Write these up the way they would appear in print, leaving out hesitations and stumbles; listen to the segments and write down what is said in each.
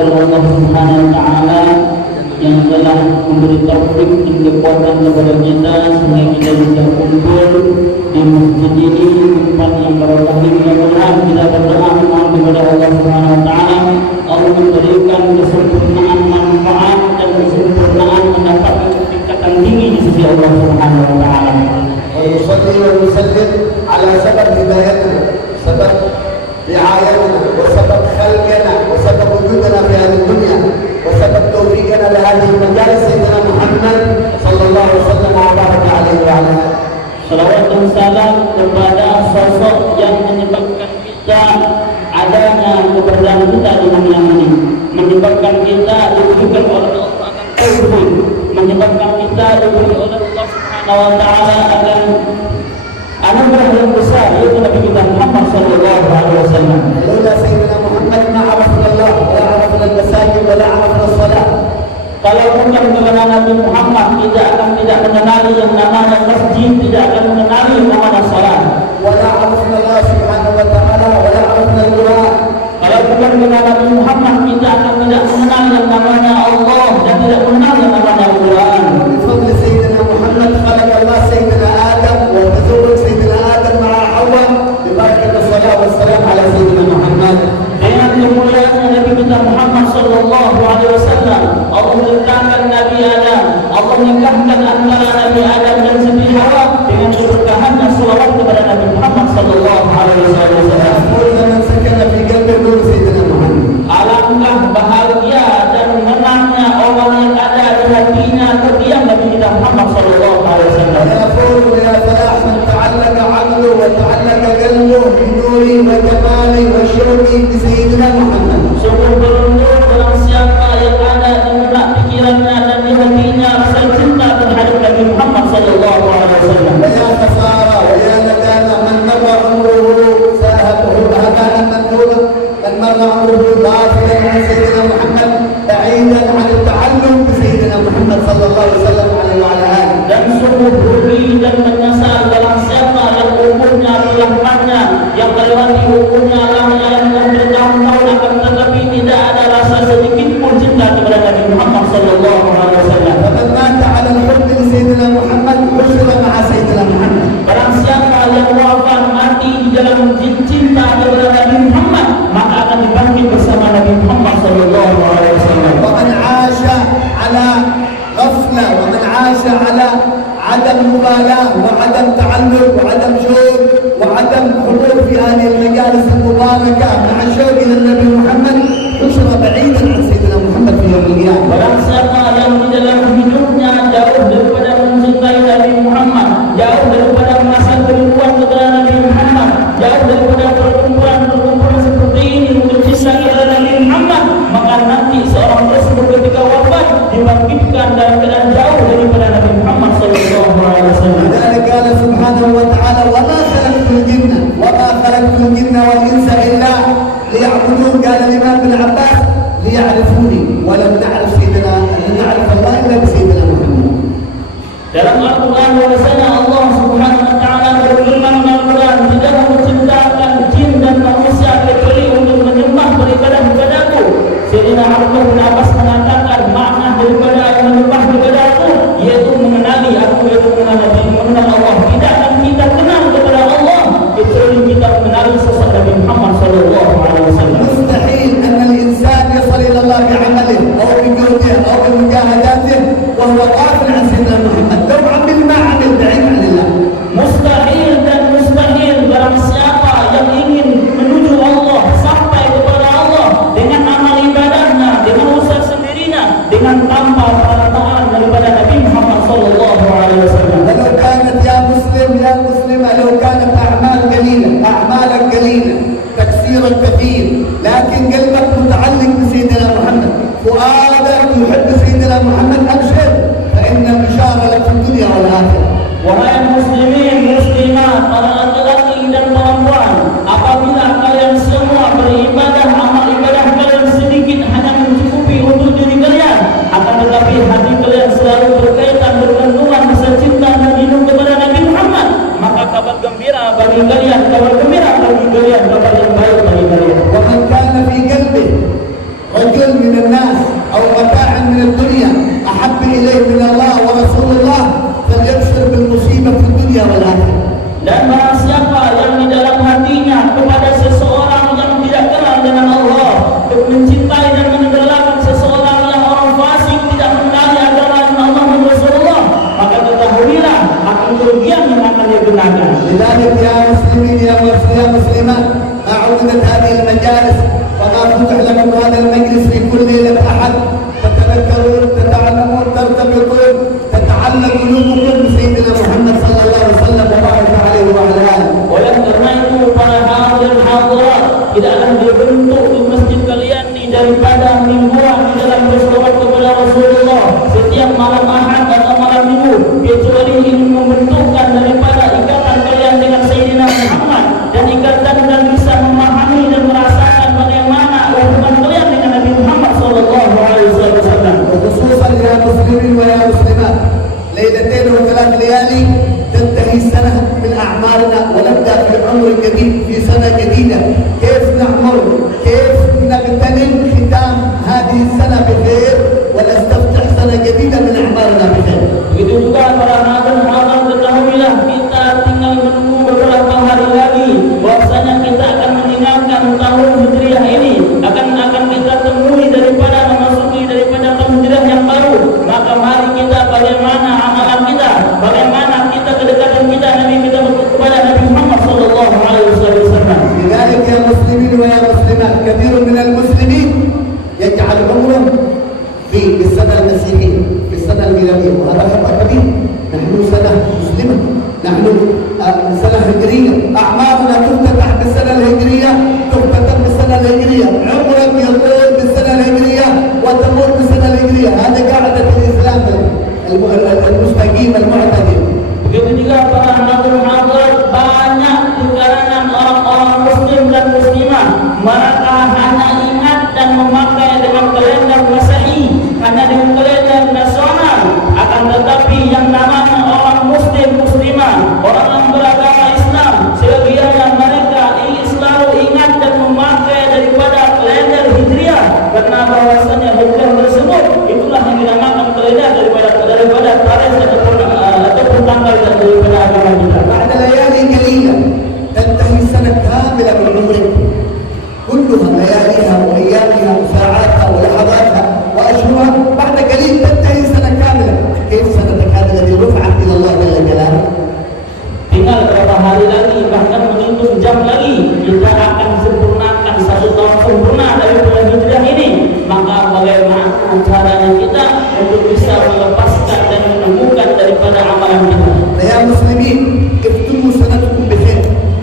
kehadiran Allah Subhanahu wa taala yang telah memberi taufik dan kekuatan kepada kita sehingga kita bisa kumpul di masjid ini di tempat yang barokah ini. Mudah-mudahan kita berdoa mohon kepada Allah Subhanahu wa taala Allah memberikan kesempurnaan manfaat dan kesempurnaan mendapatkan tingkatan tinggi di sisi Allah Subhanahu wa taala. ونصلي ونسلم على سبب هدايتنا، سبب رعايتنا، وسبب خلقنا، وسبب وجودنا في هذه الدنيا، وسبب توفيقنا لهذه المجالس سيدنا محمد صلى الله عليه وسلم وبارك عليه وعلى آله. Salawat dan salam kepada sosok yang menyebabkan kita adanya keberadaan kita di dunia ini, menyebabkan kita diberikan oleh Allah akan taufik, menyebabkan kita diberi oleh Allah Subhanahu wa taala akan anugerah yang besar yaitu Nabi kita Muhammad sallallahu alaihi wasallam. لولا سيدنا محمد ما عرفنا الله ولا عرفنا المساجد ولا عرفنا الصلاة. Kalau bukan karena Nabi Muhammad tidak mengenali yang namanya masjid, tidak akan mengenali yang namanya salat. ولا عرفنا الله سبحانه وتعالى ولا عرفنا القرآن. Kalau bukan karena Nabi Muhammad kita akan tidak mengenal yang namanya Allah dan tidak mengenal yang namanya Al-Quran. بفضل سيدنا محمد خلق الله سيدنا آدم وتزوج سيدنا آدم مع حواء ببركة الصلاة والسلام على سيدنا محمد. Dengan kemuliaan Nabi kita Muhammad sallallahu alaihi wasallam, Allah menikahkan Nabi Adam, Allah menikahkan antara Nabi Adam dan Siti Hawa dengan keberkahan dan selawat kepada Nabi Muhammad sallallahu alaihi wasallam. من سكن في قلب نور سيدنا محمد. Alangkah bahagia dan menangnya orang yang ada di hatinya terdiam Nabi kita Muhammad sallallahu alaihi wasallam. يا فوز ويا فلاح من تعلق عقله وتعلق قلبه بنوري وجمالي وشوقي بسيدنا محمد. Sungguh beruntung dalam siapa yang ada di benak pikirannya dan di hatinya rasa cinta terhadap Nabi Muhammad sallallahu alaihi wasallam. ويا خسارة ويا ندامة من مر عمره ساهته هباء منثورا، من مر عمره غافلا عن سيدنا محمد بعيدا عن التعلق بسيدنا محمد صلى الله عليه وسلم وعلى آله. Dan sungguh rugi dan menyesal dalam siapa yang umurnya berlambangnya, yang melewati umurnya yang bertahun-tahun akan tetapi tidak ada rasa sedikit pun cinta kepada Nabi Muhammad sallallahu alaihi wasallam. فمن مات على الحب لسيدنا محمد حشر مع سيدنا محمد. Barang siapa yang wafat mati di dalam cinta kepada Nabi Muhammad, maka akan dibangkit bersama Nabi Muhammad sallallahu alaihi wasallam. ومن عاش على غفلة ومن عاش على عدم مبالاة وعدم تعلق وعدم شوق وعدم حضور في هذه المجالس المباركة مع الشوق إلى النبي محمد حشر بعيدا عن سيدنا محمد في يوم القيامة. Barang siapa yang di dalam hidupnya jauh daripada mencintai Nabi Muhammad, jauh daripada merasa kerinduan kepada Nabi Muhammad, jauh daripada perkumpulan seperti ini untuk cinta kepada Nabi Muhammad, maka nanti seorang tersebut ketika wafat dibangkitkan dalam keadaan jauh daripada Nabi Muhammad sallallahu alaihi wasallam. لذلك قال سبحانه وتعالى وما خلقت الجن والإنس إلا ليعبدون. قال الإمام ابن عباس ليعرفوني ولم نعرف الله إلا بسيدنا محمد. Dalam Al-Quran bahwasanya Allah Subhanahu wa taala berfirman dalam Al-Quran, tidak menciptakan jin dan manusia kecuali untuk menyembah beribadah kepadaku. Sayyidina Abdullah bin Abbas mengatakan makna daripada menyembah kepadaku yaitu mengenali aku, yaitu mengenal Allah. Tidak akan kita kenal kepada Allah kecuali kita mengenali sosok Nabi Muhammad sallallahu alaihi wasallam. مستحيل أن الإنسان يصل إلى الله بعمله أو بجهده أو بمجاهداته وهو غافل عن سيدنا محمد. لو عمل ما عمل بعيد عن الله. Mustahil dan mustahil barang siapa yang ingin menuju Allah, sampai kepada Allah dengan amal ibadahnya, dengan usaha sendirinya, dengan tanpa perkataan daripada Nabi Muhammad sallallahu alaihi wasallam. ولو كانت يا مسلمة لو كانت أعمالك قليلة تكسيرك كثير لكن قلبك متعلق بسيدنا محمد، فؤادك يحب سيدنا محمد، أبشر فإن البشارة لك في الدنيا والآخرة. Wahai muslimin, muslimat, para laki-laki dan perempuan, apabila kalian semua beribadah, amal ibadah kalian sedikit hanya mencukupi untuk diri kalian, akan tetapi hati kalian selalu berkaitan berkandungan rasa cinta dan rindu kepada Nabi Muhammad, maka kabar gembira bagi kalian, kabar gembira bagi kalian, kabar yang baik bagi kalian. ومن كان في قلبه رجل من الناس أو متاع من الدنيا أحب إليه من الله ورسول الله فليبشر بالمصيبة في الدنيا والآخرة. Dan barang siapa yang di dalam hatinya kepada seseorang yang tidak kenal dengan Allah, mencintai dan menidakkan seseorang yang orang fasik tidak mengenali agama Allah dan Rasulullah, maka ketahuilah akan kerugian yang akan dia gunakan. لذلك يا مسلمين يا مسلمات ما عودت هذه المجالس وما فتح لكم هذا المجلس في كل ليلة أحد تتذكرون تتعلمون ترتبطون تتعلق قلوبكم بسيدنا محمد صلى الله عليه وسلم وبارك عليه وعلى آله. Oleh karena itu para hadirin hadirat, tidaklah dibentuk di masjid kalian ini daripada mingguan di dalam bersolawat kepada Rasulullah setiap malam Ahad atau malam Minggu, kecuali ingin membentukkan daripada ikatan kalian dengan Sayyidina Muhammad dan ikatan dan bisa memahami dan merasakan bagaimana hubungan kalian dengan Nabi Muhammad sallallahu alaihi wasallam. وخصوصا يا مسلمين ويا مسلمات ليلتين وثلاث ليالي تنتهي السنة من أعمالنا ونبدأ في عمر جديد في سنة جديدة. كيف نعمر؟ كيف نغتنم ختام هذه السنة بخير ونستفتح سنة جديدة من أعمالنا بخير. Begitu juga para hadirin hadirat, ketahuilah kita tinggal menunggu beberapa hari lagi bahwasanya kita akan meninggalkan tahun Hijriah ini, akan kita temui daripada memasuki daripada tahun Hijriah yang baru. Maka mari kita bagaimana amalan kita, bagaimana kita kedekatan kita Nabi kita kepada Nabi Muhammad sallallahu alaihi wasallam. لذلك يا مسلمين ويا مسلمات كثير من المسلمين يجعل عمره في السنة المسيحية في السنة الميلادية وهذا خطأ كبير. نحن سنة مسلمة، نحن سنة هجرية، أعمارنا تفتتح بالسنة الهجرية تفتتح بالسنة الهجرية، عمرك يطول بالسنة الهجرية وتموت بالسنة الهجرية. هذه قاعدة الإسلام المستقيم المعتدل. Begitu juga para hadirin hadirat, banyak di kalangan orang-orang muslim dan muslimah mereka hanya ingat dan memakai dengan kalender Masehi, hanya dengan kalender nasional, akan tetapi yang namanya orang muslim muslimah, orang yang beragama Islam, sebagiannya mereka selalu ingat dan memakai daripada kalender Hijriah, karena bahwasanya Hijriah tersebut itulah yang dinamakan kalender daripada tarikh ataupun tanggal daripada agama kita. بعد ليالي قليلة تنتهي السنة كاملة من عمرك كلها لياليها وأيامها وساعاتها ولحظاتها وأشهرها بعد قليل تنتهي سنة كاملة. كيف سنتك هذه التي رفعت إلى الله جل جلاله؟ Tinggal beberapa hari lagi, bahkan menghitung jam lagi, kita akan sempurnakan 1 tahun sempurna daripada Hijriah ini. Maka bagaimana caranya kita untuk bisa melepaskan dan menemukan daripada amalan kita? يا مسلمين اختموا سنتكم بخير.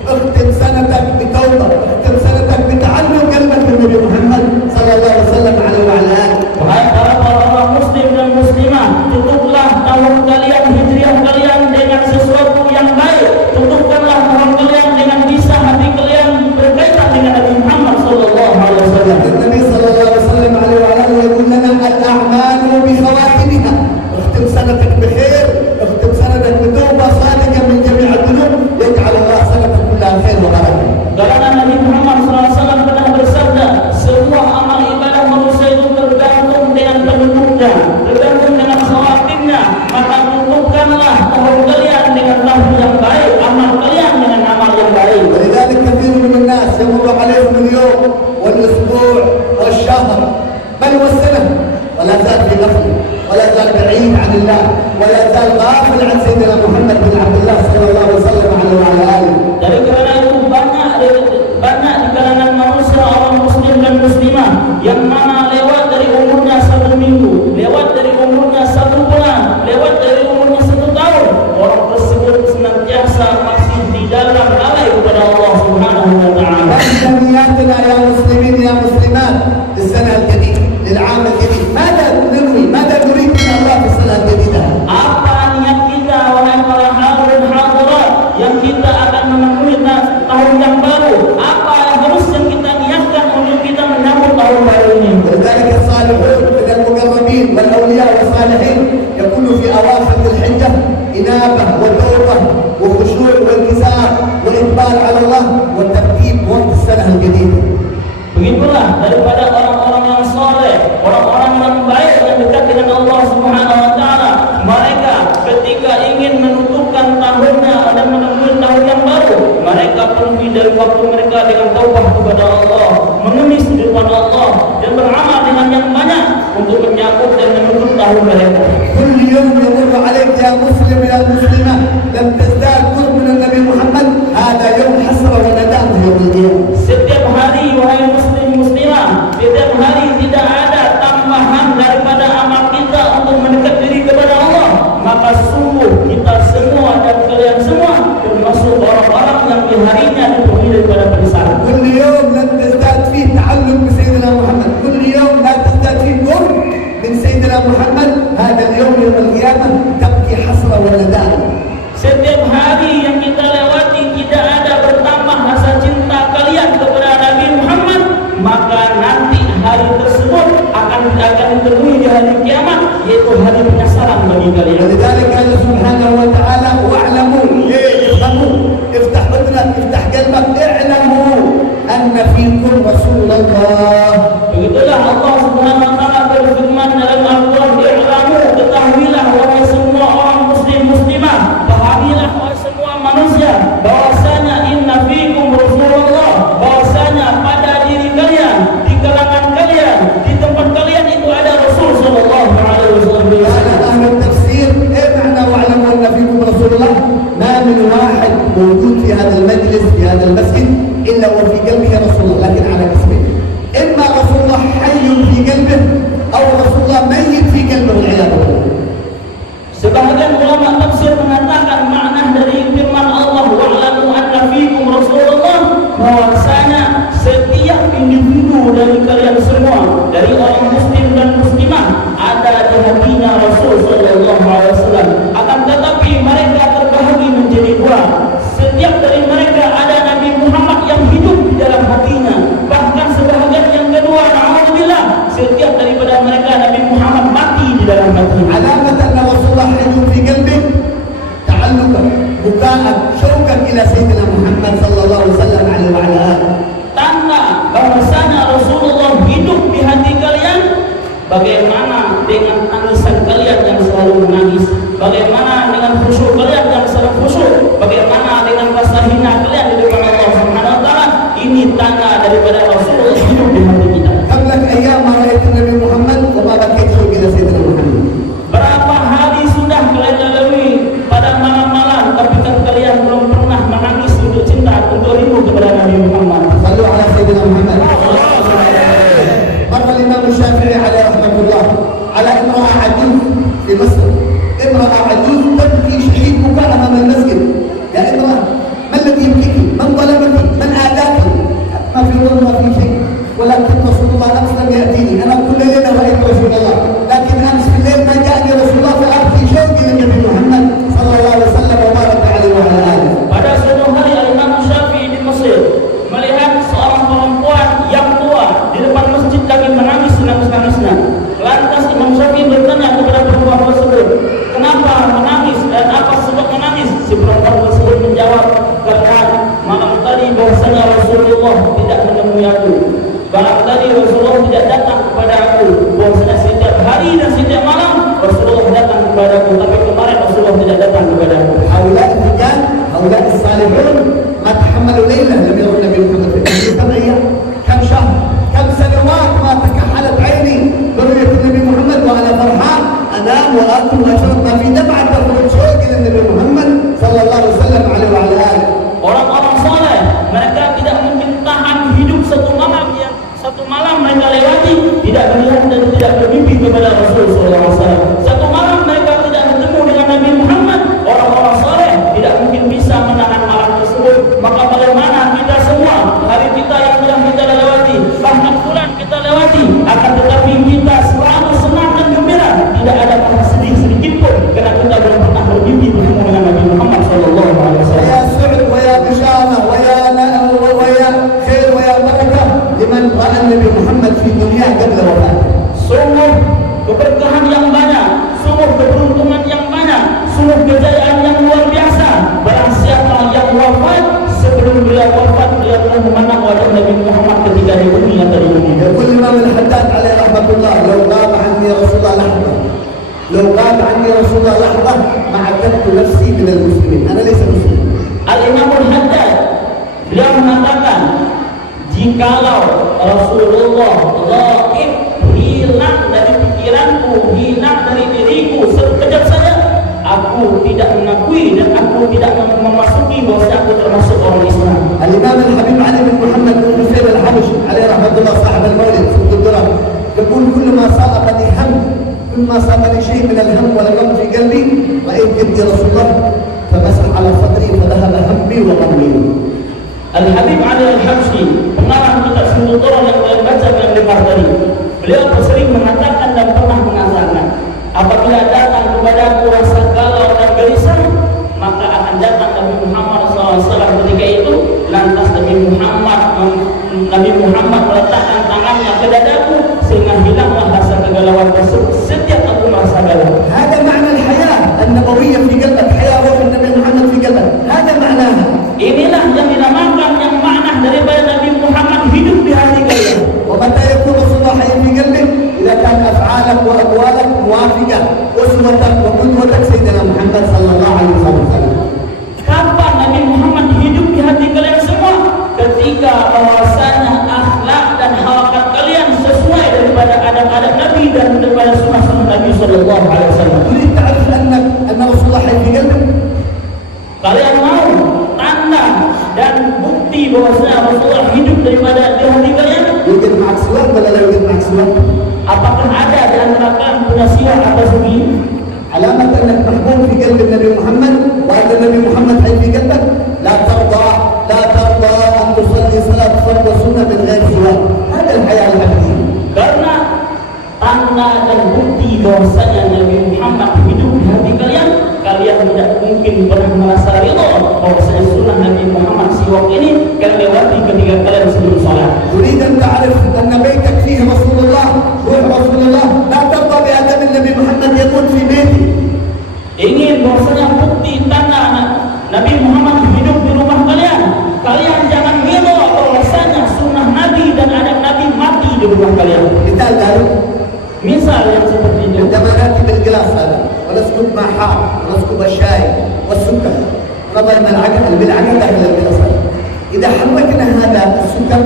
اختم سنتك بتوبة، اختم سنتك بتعلم قلبك بالنبي محمد صلى الله عليه وسلم عليه وعلى آله. Wahai para orang muslim dan muslimah, tutuplah tahun kalian Hijriah kalian dengan sesuatu yang baik. Tutupkanlah tahun kalian dengan bisa hati kalian berkaitan dengan Nabi Muhammad sallallahu alaihi wasallam. النبي صلى الله عليه وسلم عليه وعلى آله يقول لنا الأعمال بخواتمها. اختم سنتك بخير، اختم سنتك بتوبة صادقة من جميع الذنوب يجعل الله سنتك كلها خير وبركة. Karena Nabi Muhammad SAW pernah bersabda, semua amal ibadah manusia itu tergantung dengan penutupnya, tergantung dengan khawatimnya. Maka tutupkanlah tahun kalian dengan tahun yang baik, amal kalian dengan amal yang baik. ولذلك كثير من الناس يمر عليهم اليوم والأسبوع والشهر بل والسنة ولا زال في غفلة، ولا زال بعيد عن الله، ولا زال غافل عن سيدنا محمد بن عبد الله صلى الله عليه وسلم وعلى آله. Dari kerana itu banyak di kalangan manusia orang muslim dan muslimah yang mana lewat dari umurnya 1 minggu, lewat dari umurnya 1 bulan, lewat dari umurnya 1 tahun, orang tersebut senantiasa masih di dalam lalai kepada Allah Subhanahu wa taala. أمنياتنا يا مسلمين يا مسلمات للسنة الجديدة للعام الجديد، ماذا ننوي؟ ماذا نريد من الله في السنة الجديدة؟ Apa niat kita wahai para hadirin hadirat yang kita akan menemui tahun yang baru? Apa yang harus yang kita niatkan untuk kita menyambut tahun baru ini? ولذلك الصالحون من المقربين والأولياء والصالحين يكونوا في أواخر الحجة إنابة وتوبة وخشوع وانكسار وإقبال على الله وترتيب وقت السنة الجديدة. Begitulah daripada orang-orang yang orang-orang yang baik yang dekat dengan Allah Subhanahu wa taala, mereka ketika ingin menutupkan tahunnya dan menemui tahun yang baru, mereka pergi dari waktu mereka dengan taubat kepada Allah, mengemis di depan Allah dan beramal dengan yang banyak untuk menyambut dan menutup tahun mereka. كل يوم يمر عليك يا مسلم يا مسلمة لم تزداد قرب من النبي محمد هذا يوم حسرة وندم في يوم القيامة. Setiap hari wahai muslim muslimah, setiap hari tidak ada tambahan daripada amal kita untuk mendekat diri kepada Allah, maka sungguh kita semua dan kalian semua termasuk orang-orang yang di harinya dipenuhi daripada penyesalan. كل يوم لن تزداد فيه تعلق بسيدنا محمد، كل يوم لا تزداد فيه قرب من سيدنا محمد، هذا اليوم يوم القيامة تبكي حسرة وندم. Setiap hari yang kita lewati tidak ada bertambah rasa cinta kalian kepada Nabi Muhammad, maka nanti hari tersebut akan ditemui di hari kiamat, yaitu hari penyesalan bagi kalian. ولذلك قال سبحانه وتعالى واعلموا افهموا افتح بدنك افتح قلبك اعلموا أن فيكم رسول الله. Begitulah Allah Subhanahu wa taala berfirman dalam Al-Qur'an, "I'lamu, ketahuilah wahai semua orang muslim muslimah, pahamilah wahai semua manusia bahwasanya inna fikum Rasulullah, bahwasanya pada diri kalian, di kalangan kalian, di tempat kalian itu ada Rasul sallallahu alaihi wasallam." قال أهل التفسير إيه معنى واعلموا أن فيكم رسول الله؟ ما من واحد موجود في هذا المجلس في هذا المسجد إلا وفي قلبه رسول الله، لكن على قسمين، إما رسول الله حي في قلبه أو رسول الله ميت في قلبه والعياذ بالله. Sebahagian ulama tafsir mengatakan makna dari firman Allah wa'lamu anna fikum Rasulullah, bahwasanya setiap individu dari kalian semua, dari orang muslim dan muslimah, ada di hatinya Rasul sallallahu alaihi wasallam. Akan tetapi mereka terbahagi menjadi dua. Setiap dari mereka ada Nabi Muhammad yang hidup di dalam hatinya. Bahkan sebahagian yang kedua, alhamdulillah, setiap daripada mereka Nabi Muhammad mati di dalam hatinya. علامة أن رسول الله حي في قلبك تعلقك بكاءك شوقك إلى سيدنا محمد صلى الله عليه وسلم عليه وعلى آله. Tanda bahwasanya Rasulullah hidup di hati kalian, bagaimana dengan tangisan kalian yang selalu menangis, bagaimana dengan khusyuk kalian yang selalu khusyuk, bagaimana dengan rasa hina kalian di depan Allah Subhanahu wa taala. Ini tanda daripada Rasulullah hidup di hati kita. قبلك أيام ما رأيت النبي محمد وما بكيت شوق إلى سيدنا محمد. Berapa hari sudah kalian lalui pada malam-malam, tapi kan kalian belum pernah menangis untuk cinta, untuk rindu kepada Nabi Muhammad. صلوا على سيدنا محمد. مر الإمام الشافعي عليه رحمة الله على امرأة عجوز في مصر، امرأة عجوز تبكي شهيد بكاء أمام المسجد. يا امرأة ما الذي يبكيك؟ من ظلمك؟ من آذاك؟ ما في ظلم ما في شيء، ولكن رسول الله نفسه لم يأتيني، أنا كل ليلة رأيت رسول الله، لكن أمس في الليل ما جاءني رسول الله فأبكي شوقي للنبي محمد صلى الله عليه وسلم وبارك عليه وعلى آله. Pada suatu hari Imam Syafi'i di Mesir melihat seorang perempuan yang tua di depan masjid lagi menangis senang-senangnya. Lantas Imam Syafi'i bertanya kepada perempuan tersebut, "Kenapa menangis dan apa sebab menangis?" Si perempuan tersebut menjawab, "Karena malam tadi bahwasanya Rasulullah tidak menemui aku. Malam tadi Rasulullah tidak datang kepada aku. Bahwasanya setiap hari dan setiap malam Rasulullah datang kepada aku, tapi kemarin Rasulullah tidak datang kepada aku." هؤلاء الرجال هؤلاء الصالحون ما تحملوا ليلة لم يروا النبي محمد في الدنيا. كم أيام؟ كم شهر؟ كم سنوات ما تكحلت عيني برؤية النبي محمد وأنا فرحان أنام وآكل وأشرب ما في دمعة تخرج شوق إلى النبي محمد صلى الله عليه وسلم عليه وعلى آله. Orang-orang soleh, mereka tidak mungkin tahan hidup satu malam mereka lewati tidak melihat dan tidak bermimpi kepada Rasul SAW. Satu malam mereka tidak bertemu dengan Nabi Muhammad. Orang-orang soleh tidak mungkin bisa menahan malam tersebut. Maka bagaimana kita semua, hari kita yang telah kita lewati, bahkan bulan kita lewati, akan tetapi kita selalu senang dan gembira, tidak ada rasa sedih sedikit pun, karena kita belum pernah bermimpi bertemu dengan Nabi Muhammad SAW. ويا سعد ويا بشارة ويا خير ويا بركة لمن رأى النبي محمد في الدنيا قبل وفاته. Sungguh keberkahan yang banyak, sungguh keberuntungan yang banyak, sungguh kejayaan yang luar biasa. Barang siapa yang wafat sebelum beliau wafat, beliau telah memandang wajah Nabi Muhammad ketika di bumi atau di bumi. يقول الإمام الحداد عليه رحمة رحمة الله لو غاب عني رسول الله لحظة لو غاب عني رسول الله لحظة ما عددت نفسي من المسلمين. أنا ليس مسلم. Al-Imam Al-Haddad beliau mengatakan, jikalau Rasulullah gaib, hilang dari pikiranku, hilang dari diriku sekejap saja, aku tidak mengakui dan aku tidak memasuki bahwa aku termasuk orang Islam. الإمام الحبيب علي بن محمد بن حسين الحبشي عليه رحمة الله صاحب المولد سبت الدرر يقول كل ما صابني هم كل ما صابني شيء من الهم والغم في قلبي رأيت يدي رسول الله فمسح على صدري فذهب همي وغمي. Al-Habib Ali Al-Habsyi, pengarang kitab Subul Durrah yang kalian baca yang lembar tadi, beliau sering mengatakan dan pernah mengatakan, apabila datang kepadaku rasa galau dan gelisah, maka akan datang Nabi Muhammad SAW ketika itu. Lantas Nabi Muhammad meletakkan tangannya ke dadaku sehingga hilanglah rasa kegalauan tersebut setiap aku merasa galau. هذا معنى الحياة النبوية في قلبك، حياة روح النبي محمد في قلبك، هذا معناها. Inilah yang dinamakan yang makna daripada Nabi Muhammad hidup di hati kalian. ومتى يكون رسول الله حي في قلبك؟ إذا كان أفعالك وأقوالك موافقة أسوتك وقدوتك سيدنا محمد صلى الله عليه وسلم. Kapan Nabi Muhammad hidup di hati kalian semua? Ketika bahwasanya akhlak dan harakat kalian sesuai daripada adab-adab Nabi dan daripada sunnah-sunnah Nabi Sallallahu Alaihi Wasallam. تريد تعرف أن رسول الله حي في قلبك؟ Kalian mau tanda dan bukti bahwasanya Rasulullah hidup daripada di hati kalian? يوجد معك سواك ولا لا يوجد معك سواك؟ Apakah ada di antara kalian punya siwak atau sugi? علامة أنك محبوب في قلب النبي محمد وأن النبي محمد حي في قلبك لا ترضى أن تصلي صلاة فرض وسنة من غير سواك. هذا الحياة الأبدية. Karena tanda dan bukti bahwasanya Nabi Muhammad hidup di hati kalian, kalian tidak mungkin pernah merasa ridho bahwasanya sunnah Nabi Muhammad siwak ini kalian lewati ketika kalian sebelum salat. تريد أن تعرف أن بيتك فيه رسول الله روح رسول الله لا ترضى بأدب النبي محمد يكون في بيتي. Ingin bahwasanya bukti tanda Nabi Muhammad hidup di rumah kalian, kalian jangan ridho bahwasanya sunnah Nabi dan adab Nabi mati di rumah kalian. مثال ذلك Misal yang seperti itu. عندما نأتي بالجلاس هذا ونسكب مع حار ونسكب الشاي والسكر نضع الملعقة داخل الجلاس هذا. إذا حركنا هذا السكر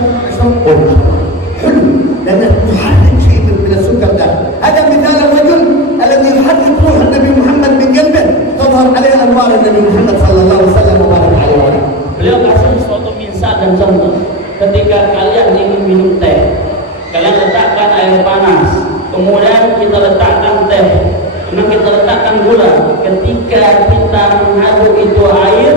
حلو لأنه تحرك شيء من السكر داخل. هذا مثال الرجل الذي يحرك روح النبي محمد من قلبه تظهر عليه أنوار النبي محمد صلى الله عليه وسلم وبارك عليه وسلم. Beliau kasih suatu misal dan contoh. Ketika kalian ingin minum teh, kalian letakkan air panas, kemudian kita letakkan teh, kemudian kita letakkan gula. Ketika kita mengaduk itu air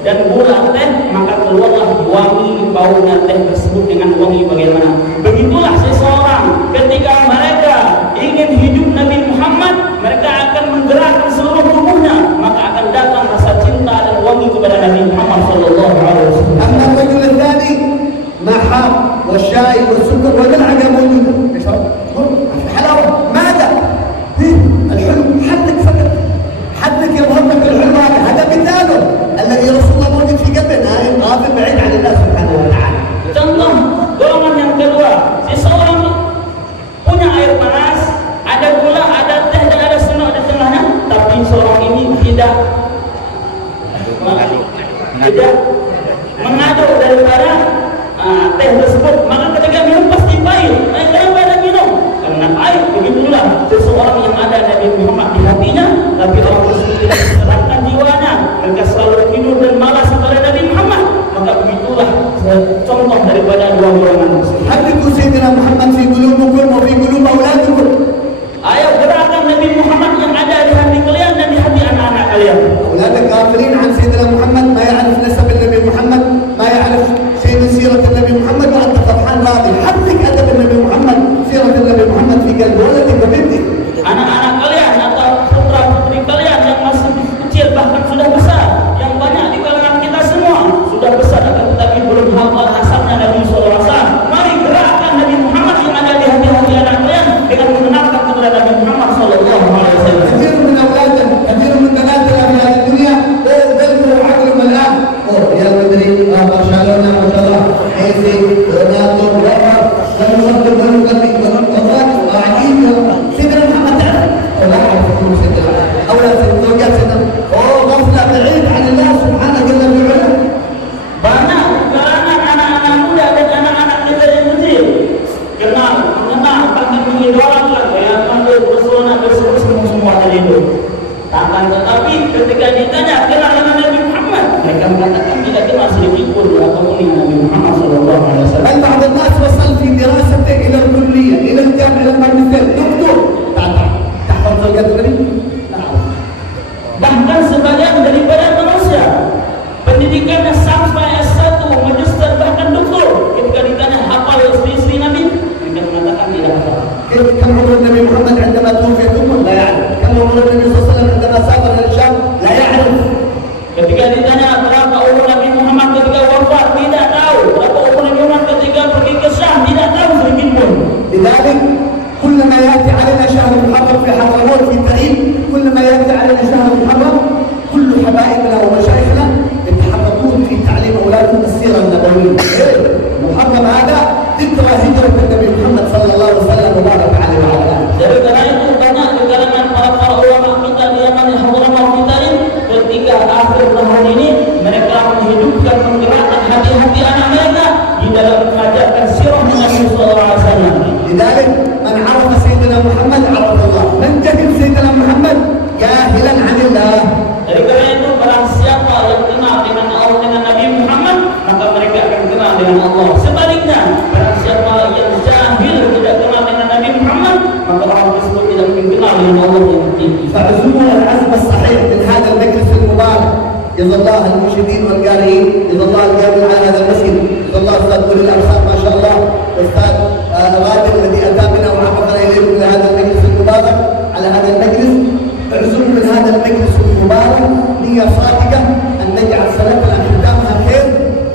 dan gula teh, maka keluarlah wangi baunya teh tersebut dengan wangi bagaimana. Begitulah seseorang ketika mereka ingin hidup Nabi Muhammad, mereka akan menggerakkan seluruh tubuhnya, maka akan datang rasa cinta dan wangi kepada Nabi Muhammad Sallallahu Alaihi Wasallam. أما الرجل الثاني مع حار والشاي والسكر والملعقة موجودة الحلاوة ماذا؟ الحلو حدك فقط حدك يظهر لك الحلو هذا مثاله الذي رسول الله موجود في قلبنا غافل بعيد عن الله سبحانه وتعالى. Contoh golongan yang kedua, seseorang punya air panas, ada gula, ada teh dan ada senok di tengahnya, tapi seorang ini tidak mengaduk daripada teh tersebut, maka ketika minum pasti pahit. Kenapa minum? Karena pahit. Begitulah seseorang yang ada Nabi Muhammad di hatinya, tapi orang tersebut tidak diserahkan jiwanya, mereka selalu tidur dan malas kepada Nabi Muhammad. Maka begitulah contoh daripada dua golongan tersebut. حببوا سيدنا محمد في قلوبكم وفي قلوب أولادكم. Ayo gerakan Nabi Muhammad yang ada di hati kalian dan di hati anak-anak kalian. أولادك غافلين عن سيدنا محمد، ما يعرف نسب النبي محمد، ما يعرف شيء من سيرة النبي محمد، وأنت فرحان راضي. حرك أدب النبي محمد، سيرة النبي محمد في قلب ولدك وبنتك. Anak-anak kalian atau putra-putri kalian yang masih kecil bahkan sudah besar, yang banyak di kalangan kita semua sudah besar tetapi belum hafal nasabnya Nabi SAW. Mari gerakkan Nabi Muhammad yang ada di hati-hati anak kalian dengan mengenalkan kepada Nabi Muhammad SAW. كثير من أولادنا كثير من بناتنا في هذه الدنيا بذلوا عقلهم الآن ريال مدريد برشلونة ما شاء الله ميسي رونالدو لم يصدق ولم يقدم ولم يصدق Nabi Muhammad sallallahu alaihi wasallam. بل بعض الناس وصل في دراسته الى الكليه الى الجامعه الى الماجستير دكتور تحفظ القدر نعم. Bahkan sebagian daripada manusia pendidikannya sampai S1, magister, bahkan doktor. Ketika ditanya hafal istri Nabi, mereka mengatakan tidak hafal. كم عمر النبي محمد عندما توفي أمه؟ لا يعرف. كم عمر النبي صلى الله عليه وسلم عندما سافر إلى الشام؟ لا يعرف. Ketika ditanya berapa umur Nabi Muhammad ketika wafat, tidak tahu. Berapa umur Nabi Muhammad ketika pergi ke Syam, tidak tahu sedikit pun. لذلك كلما يأتي علينا شهر محرم في حضرموت في تاريخ، كلما يأتي علينا شهر محرم كل حبائبنا ومشايخنا يتحركون في تعليم أولادهم السيرة النبوية. محرم هذا ذكرى هجرة النبي محمد صلى الله عليه وسلم وبارك عليه وعلى آله. Dari karena itu banyak di kalangan para ulama kita di Yaman yang Hadramaut kita ini ketika akhir tahun ini mereka menghidupkan, menggerakkan hati-hati anak mereka di dalam mengajarkan sirah Nabi sallallahu alaihi wasallam. لذلك من عرف سيدنا محمد عرف الله، من جهل سيدنا محمد جاهلا عن الله. Dari karena itu barang siapa yang kenal dengan Allah, dengan Nabi Muhammad, maka mereka akan kenal dengan Allah. Sebaliknya, barang siapa yang jahil tidak kenal dengan Nabi Muhammad, maka orang tersebut tidak mungkin kenal dengan Allah yang tinggi. فعزومنا العزم الصحيح من هذا المجلس المبارك، جزا الله المنشدين والقارئين، جزا الله القائمين على هذا المسجد، جزا الله استاذ ولي الابصار ما شاء الله، استاذ غادر الذي اتى بنا وعرفنا اليكم الى هذا المجلس المبارك على هذا المجلس. اعزم من هذا المجلس المبارك نية صادقة أن نجعل سنتنا ختامها خير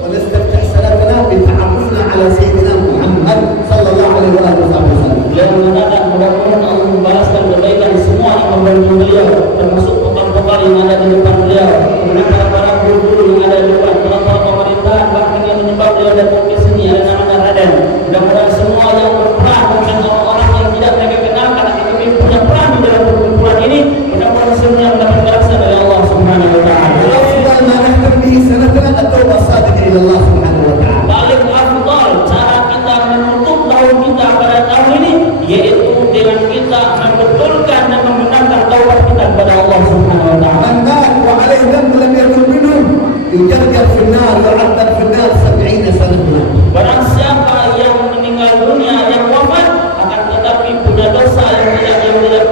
ونستفتح سنتنا بتعرفنا على سيدنا محمد صلى الله عليه وآله وسلم. Beliau mengatakan mudah-mudahan Allah membalaskan kebaikan semua yang membantu beliau, termasuk tokoh-tokoh yang ada di depan beliau, kemudian para guru yang ada di depan, para pemerintahan bahkan yang menyebab beliau datang ke sini ada namanya Raden. Mudah-mudahan semua yang berperan dengan orang-orang yang tidak mereka kenal karena kami punya peran di dalam perkumpulan ini, mudah-mudahan semuanya mendapat balasan dari Allah Subhanahu wa taala. أفضل ما نختم به سنتنا التوبة الصادقة إلى الله سبحانه وتعالى. Paling afdal cara kita menutup tahun kita pada tahun ini yaitu dengan kita membetulkan dan membenarkan taubat kita kepada Allah Subhanahu wa taala. من مات وعليه ذنب لم يكن منه يجرجر في النار يعذب في النار 70 سنة. Barang siapa yang meninggal dunia yang wafat akan tetapi punya dosa yang tidak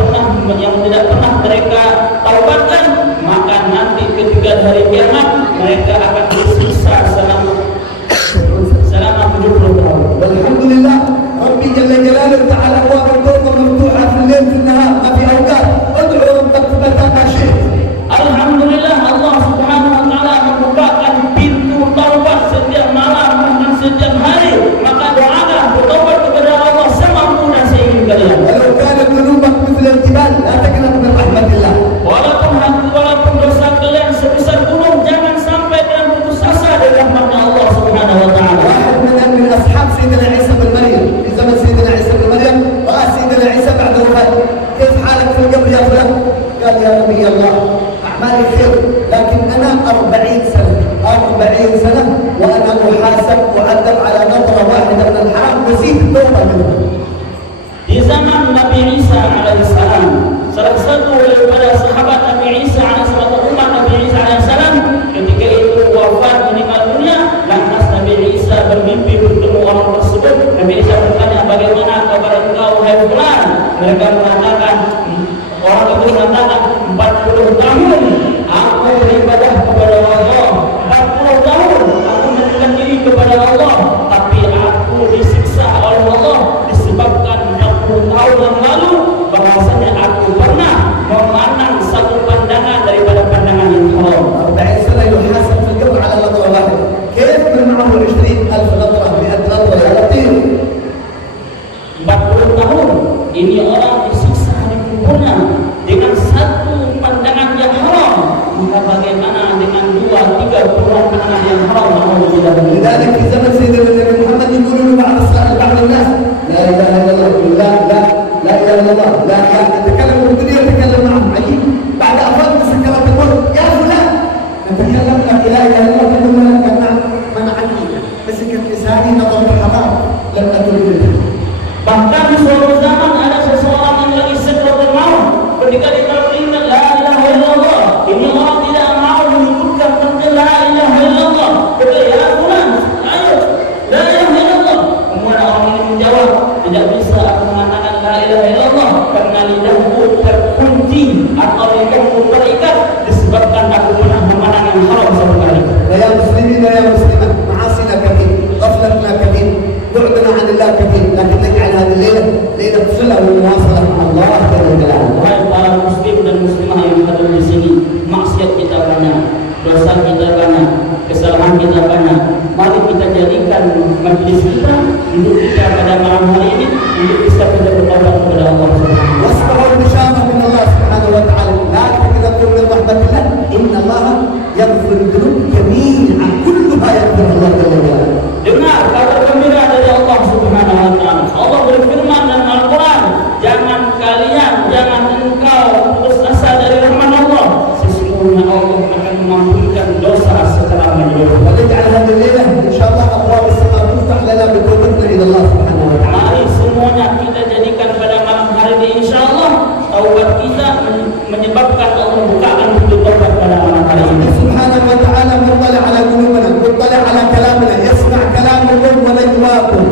pernah mereka taubatkan, maka nanti ketika hari kiamat mereka akan disiksa selama 70 tahun. والحمد لله ربي جل جلاله تعالى ابواب التوبه مفتوحه في الليل في النهار ما في اوقات ادعو ربك متى ما شئت. Alhamdulillah Allah Subhanahu wa taala membukakan pintu taubat setiap malam dan setiap hari. Maka doalah bertobat kepada Allah semampu dan seingin kalian. ولو كانت ذنوبك مثل الجبال لا تقنط من رحمه الله. Walaupun dosa kalian sebesar gunung, jangan sampai kalian putus asa dari rahmatnya Allah Subhanahu wa taala. واحد من اصحاب سيدنا عيسى بن مريم في زمن سيدنا عيسى بن مريم راى سيدنا عيسى بعد وفاته، كيف حالك في القبر يا فلان؟ قال يا نبي الله اعمالي خير لكن انا 40 سنه وانا محاسب معذب على نظره واحده من الحرام نسيت التوبه منه. Di zaman Nabi Isa alaihissalam, salah satu daripada sahabat Nabi Isa alaihissalam atau umat Nabi Isa alaihissalam ketika itu wafat meninggal dunia, lantas Nabi Isa bermimpi bertemu orang tersebut. Nabi Isa bertanya, bagaimana kabar engkau wahai fulan? Mereka mengatakan, orang itu mengatakan 40 tahun aku beribadah kepada Allah, 40 tahun aku mendekatkan diri kepada Allah, tapi aku disiksa oleh Allah disebabkan 40 tahun yang lalu bahwasanya aku pernah memandang satu pandangan daripada pandangan yang haram. 40 سنه يحاسب في القبر على نظره واحده، كيف من معه 20,000 نظره 100 نظره يا لطيف. 40 tahun ini orang disiksa di kuburnya dengan satu pandangan yang haram, maka bagaimana dengan 2-3 pandangan yang haram? لذلك في زمن سيدنا النبي محمد يقولون بعض الناس لا اله الا الله، لا اله الا الله، لا نتكلم في الدنيا نتكلم معهم عجيب، بعد افضل سكرات الموت يا فلان نتكلم لا اله الا الله تقول لنا منعني مسكت لساني نظرت حرام لم اتب منه. Bahkan di suatu zaman ada seseorang yang lagi sedratul maut, ketika diterima la ilaha illallah, ini orang tidak mau menyebutkan tentang la ilaha illallah. Kata ya fulan, ayo majlis kita, duduk kita pada malam hari ini, untuk bisa kita bertobat kepada Allah Subhanahu wa taala. واسمعوا البشارة من الله سبحانه وتعالى لا تقنطوا من رحمة الله إن الله يغفر الذنوب جميعا كلها يغفر الله جل وعلا. Dengar kabar gembira dari Allah Subhanahu wa taala. Allah berfirman dalam Al-Qur'an, jangan engkau putus asa dari rahmat Allah. Sesungguhnya Allah akan mengampunkan dosa secara menyeluruh. ونجعل هذه الليلة إن شاء الله أبواب السماء تفتح لنا بتوبتنا إلى الله سبحانه وتعالى. Mari semuanya kita jadikan pada malam hari ini insyaallah taubat kita menyebabkan Allah bukakan pintu taubat pada malam hari ini. سبحانه وتعالى مطلع على قلوبنا مطلع على كلامنا يسمع كلامكم ونجواكم.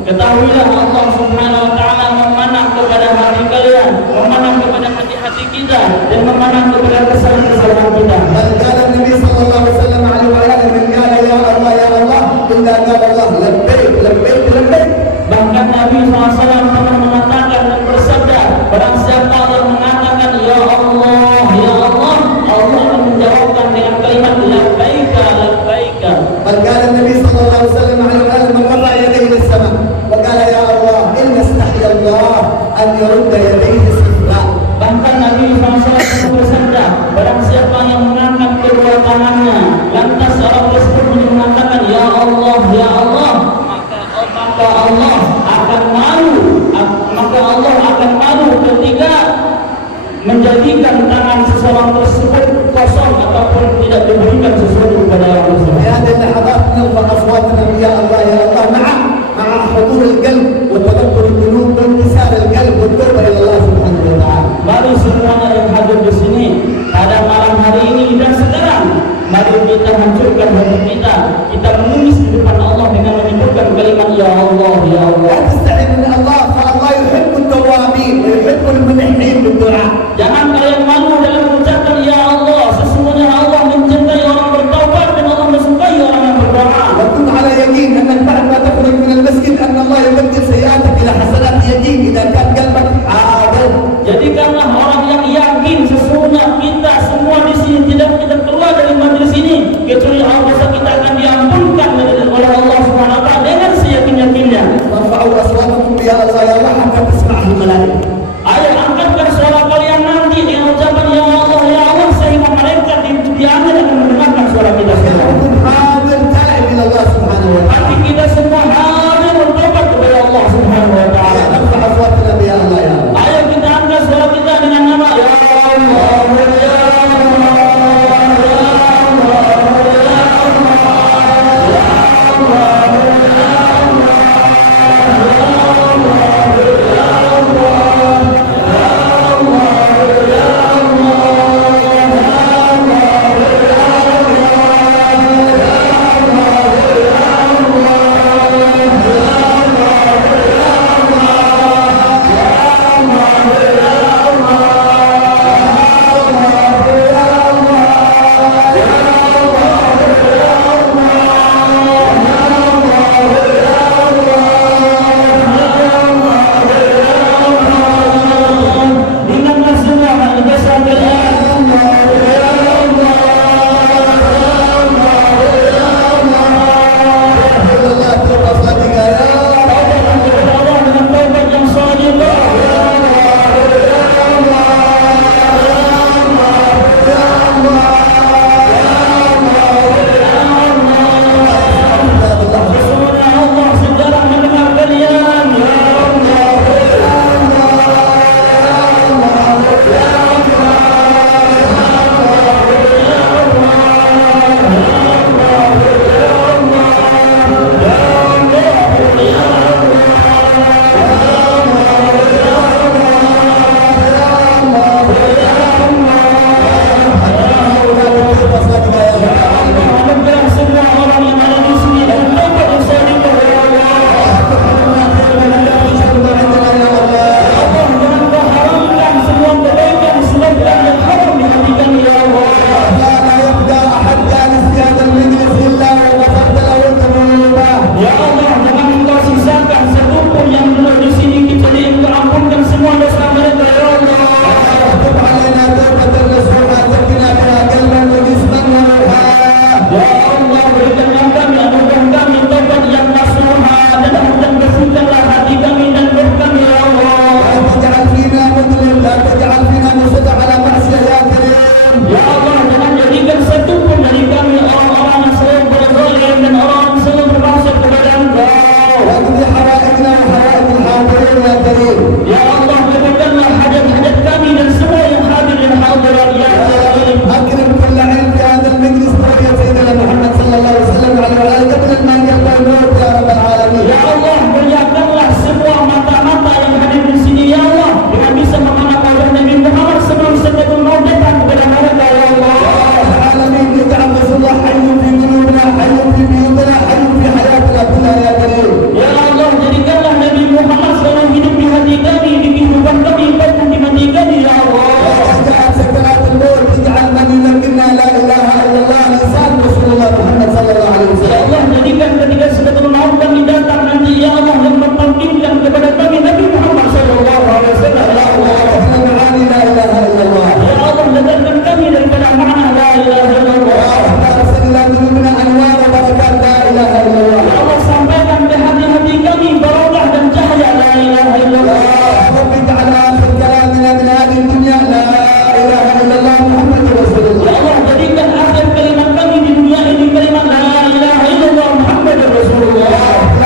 Ketahuilah Allah Subhanahu wa taala memandang kepada hati kalian, memandang kepada hati-hati kita dan memandang kepada kesalahan-kesalahan kita. بل قال النبي صلى الله عليه وسلم على وعلى من قال يا الله يا الله إلا قال الله لبيك لبيك لبيك. Bahkan Nabi SAW pernah mengatakan dan bersabda, barang siapa yang mengatakan ya Allah, Allah akan menjawabkan dengan kalimat labbaika labbaika. بل قال النبي صلى الله عليه وسلم على وعلى من رفع يديه للسماء وقال يا الله إن استحي الله أن يرد يديه استثناء. Bahkan Nabi SAW bersabda, barang siapa yang mengangkat kedua tangannya, lantas orang tersebut mengatakan ya Allah, maka Allah akan malu ketika menjadikan tangan seseorang tersebut kosong ataupun tidak diberikan sesuatu kepada orang tersebut. في هذه اللحظات نرفع أصواتنا يا الله يا الله مع حضور القلب وتذكر الذنوب وانكسار القلب والتوبة إلى الله سبحانه وتعالى. Mari semuanya yang hadir di sini pada malam hari ini dan sekarang, mari kita hancurkan hati kita. Kita menangis di depan Allah dengan menyebutkan kalimat ya Allah, ya Allah. لا تستعن من الله فالله يحب التوابين ويحب المنحين بالدعاء. Jangan kalian malu dalam mengucapkan ya Allah. Sesungguhnya Allah mencintai orang bertaubat dan Allah mensukai orang yang berdoa. وكن على يقين أنك Allah.